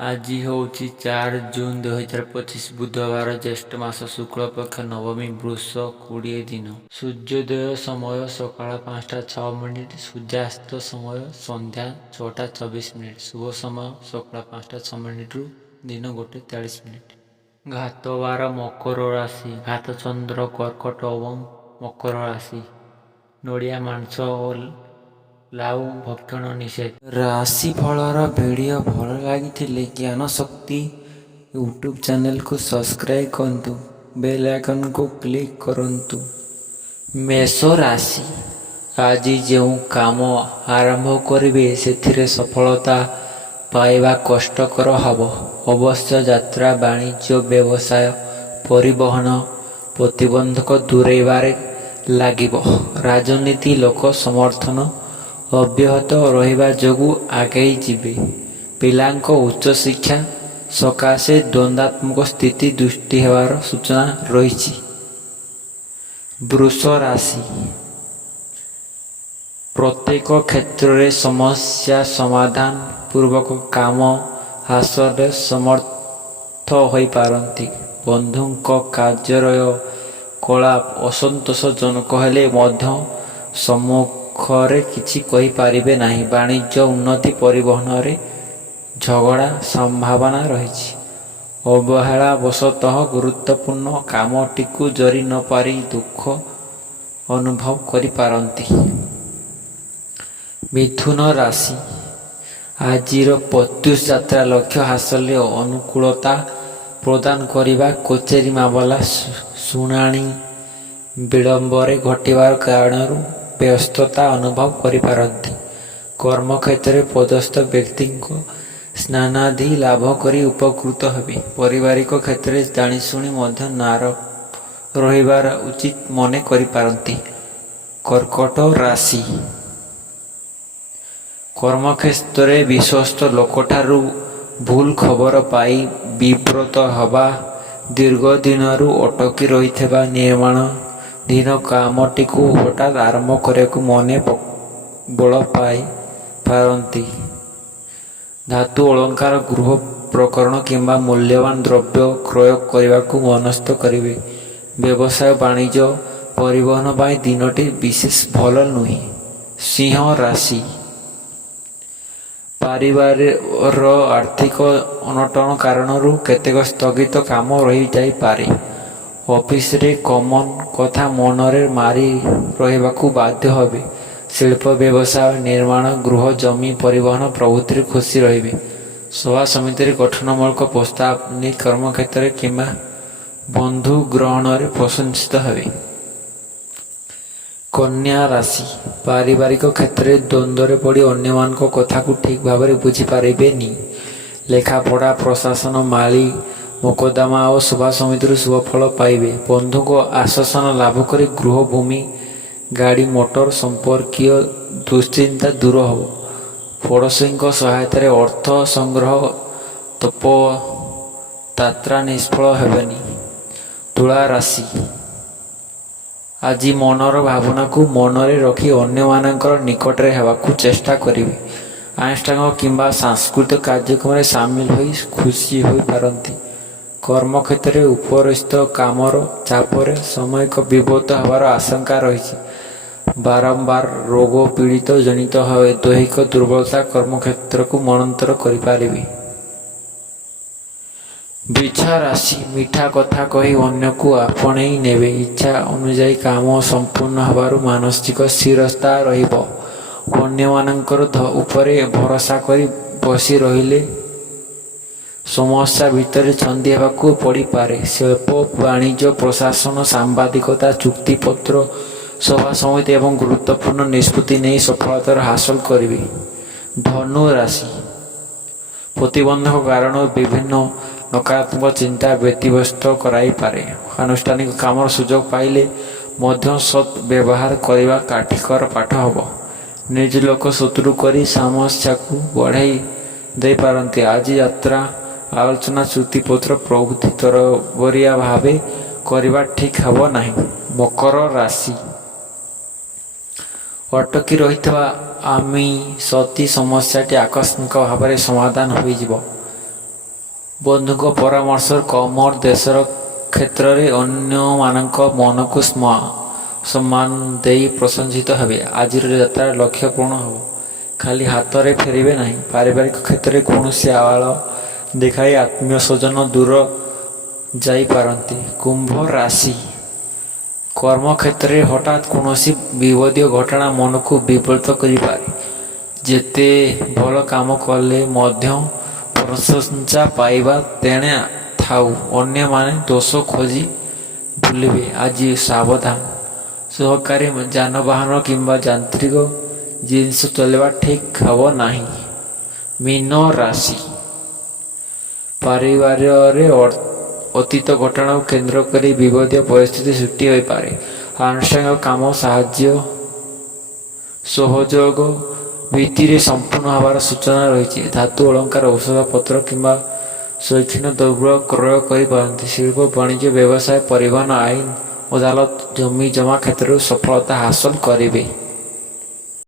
आज हूँ 4 जून 2025 बुधवार ज्येष्ठ मास शुक्ल पक्ष नवमी वृष 20 दिन। सूर्योदय समय सकाळ 5:06, सूर्यास्त समय संध्या 6:24। शुभ समय सकाळ 5:06 दिन 1:43। घातवार मकर राशि, घात चंद्र कर्कट एवं मकर राशि। नड़िया मांस और लाउ भक्षण निषेध। राशि फलर वीडियो भल लगी ज्ञान शक्ति यूट्यूब चैनल को सब्सक्राइब करंतु, बेल आइकन को क्लिक करंतु। मेष राशि, आज जो काम आरंभ करेंगे से सफलता पाइबा कष्टकर हब। अवश्य यात्रा, वाणिज्य, व्यवसाय, परिवहन प्रतिबंधक दूरेबारे लागिब। राजनीति लोक समर्थन अव्याहत रहिबा जोगु आगेई जिबे। पिलांको उच्च शिक्षा सकाशे द्वंद्वात्मक स्थिति दृष्टि हेबार सूचना रही। वृष राशि, प्रत्येक क्षेत्र में समस्या समाधान पूर्वक काम हासिल समर्थ होई पारंती। बंधुंक कार्यालय कला असंतोषजनक हेले मध्य सम्मुखरे किछि कहि पारिबे नाही। वाणिज्य उन्नति, परिवहन रे झगड़ा संभावना रही। अवहेला वशतः गुरुत्वपूर्ण कामटिकु जरी न पारि दुख अनुभव करि पारंती। मिथुन राशि, आजिर प्रत्युष यात्रा लक्ष्य हासिल अनुकूलता प्रदान करिबा। कचेरी मामला शुणाणी विलंबरे घटिबार कारणरू व्यस्तता अनुभव करिपारंती। कर्मक्षेत्र में पदस्थ व्यक्ति स्नानादि लाभ करी उपकृत हेबे। पारिवारिक क्षेत्र में जानिशुणी मध्य नार रहिबार उचित मने करिपारंती। कर्कट राशि, कर्मक्षेत्र में विश्वस्त लोकठारु भूल खबर पाई विब्रत हवा। दीर्घ दिनरू अटकी रहिथिबा निर्माणाधीन कामटिकु हठात आरंभ करियाकु मने बल पाई पारंती। धातु अलंकार, गृह प्रकरण किंबा मूल्यवान द्रव्य क्रय करने मनस्थ करेंगे। व्यवसाय, वाणिज्य, परिवहन पाई दिनटी विशेष भल नुहे। सिंह राशि, परिवार आर्थिक अनटन कारणरू केतेक स्थगित काम रही जाई पारे। ऑफिस रे कॉमन कथा मनरे मारी रहिबाकू बाध्य होबे। शिल्प, व्यवसाय, निर्माण, गृह, जमी, परिवहन प्रभृति खुशी रहिबे। सभा समिति गठनमूलक प्रस्ताव नहीं कर्मक्षेत्र किंबा बंधु ग्रहण में प्रशंसित हेबे। कन्या राशि, पारिवारिक क्षेत्र में द्वंद्व पड़ी अन्य मान कथा को ठीक भाव में बुझी पारेबेनी। लेखापढ़ा, प्रशासन, माली मोकदमा और सभा समिति शुभ फल पाइबे। बंधु को आश्वासन लाभ कर गृह, भूमि, गाड़ी मोटर संपर्कीय दुश्चिंता दूर हो। पड़ोशी सहायतार अर्थ संग्रह तपतात्रा निष्फल हेबेनी। तुला राशि, आज मनर भावना को मनरे रखी अन्य मानकर निकट रे हेबाकू चेष्टा करिवे। अनुष्ठान किंबा सांस्कृतिक कार्यक्रम में सामिल होई खुशी होई पारंती। कर्मक्षेत्र में उपरिस्थ कामर चापर सामयिक विभूत होवार आशंका रही। बारंबार रोग पीड़ित जनित हुए दैहिक दुर्बलता कर्मक्षेत्र को मनंतर करिपारिबे। बिछा राशि, मीठा कथा कही अन्य को आपणे नेबे। इच्छा अनुजाई काम संपूर्ण हबारु मानसिक स्थिरता रहिबो। अन्य मानकर उपरे भरोसा करी बसी रहिले समस्या भितर छंदी हेबाकू पड़ी पारे। शिल्प, वाणिज्य, प्रशासन, सांबादिकता, चुक्तिपत्र, सभा समिति एवं गुरुत्वपूर्ण निष्पत्ति नहीं सफलता हासिल करेंगे। धनु राशि, प्रतिबंधक कारण विभिन्न नकारात्मक चिंता व्यतिव्यस्त कराई पारे। आनुष्ठानिक काम सुजोग पाइले मध्य सत् व्यवहार करने काठिकर पाठ हब। निज लोक शत्रु करी समस्या को बढ़ाई दे पारंती। आज यात्रा, आलोचना, चुक्तिपत्र प्रभृति तरबरिया भावे करवा ठीक हब नहीं। मकर राशि, अटकी रही आमी सती समस्याटी आकस्मिक भाव में समाधान हो। ବନ୍ଧୁଙ୍କ ପରାମର୍ଶରେ କମର ଦେଶର କ୍ଷେତ୍ରରେ ଅନ୍ୟମାନଙ୍କ ମନକୁ ସମ୍ମାନ ଦେଇ ପ୍ରଶଂସିତ ହେବେ। ଆଜିର ଯାତ୍ରାର ଲକ୍ଷ୍ୟ ପୂରଣ ହେବ। ଖାଲି ହାତରେ ଫେରିବେ ନାହିଁ। ପାରିବାରିକ କ୍ଷେତ୍ରରେ କୌଣସି ଆଳ ଦେଖାଇ ଆତ୍ମୀୟ ସ୍ୱଜନ ଦୂର ଯାଇପାରନ୍ତି। କୁମ୍ଭ ରାଶି କର୍ମକ୍ଷେତ୍ରରେ ହଠାତ୍ କୌଣସି ବିବାଦୀୟ ଘଟଣା ମନକୁ ବିବ୍ରତ କରିପାରେ। ଯେତେ ଭଲ କାମ କଲେ ମଧ୍ୟ ପ୍ରଶଂସା ପାଇବା ତେଣେ ଥାଉ, ଅନ୍ୟମାନେ ଦୋଷ ଖୋଜି ବୁଲିବେ। ଆଜି ସାବଧାନ। ସହକାରୀ ଯାନବାହନ କିମ୍ବା ଯାନ୍ତ୍ରିକ ଜିନିଷ ଚଳାଇବା ଠିକ୍ ହେବ ନାହିଁ। ମୀନ ରାଶି ପାରିବାରରେ ଅତୀତ ଘଟଣାକୁ କେନ୍ଦ୍ର କରି ବିବାଦୀୟ ପରିସ୍ଥିତି ସୃଷ୍ଟି ହୋଇପାରେ। ଆନୁଷ୍ଠାନିକ କାମ ସହଯୋଗ ଭିତ୍ତିରେ ସମ୍ପୂର୍ଣ୍ଣ ହେବାର ସୂଚନା ରହିଛି। ଧାତୁ ଅଳଙ୍କାର, ଔଷଧପତ୍ର କିମ୍ବା ଶୌଖିନ ଦ୍ରବ୍ୟ କ୍ରୟ କରିପାରନ୍ତି। ଶିଳ୍ପ, ବାଣିଜ୍ୟ, ବ୍ୟବସାୟ, ପରିବହନ, ଆଇନ, ଅଦାଲତ, ଜମି ଜମା କ୍ଷେତ୍ରରୁ ସଫଳତା ହାସଲ କରିବେ।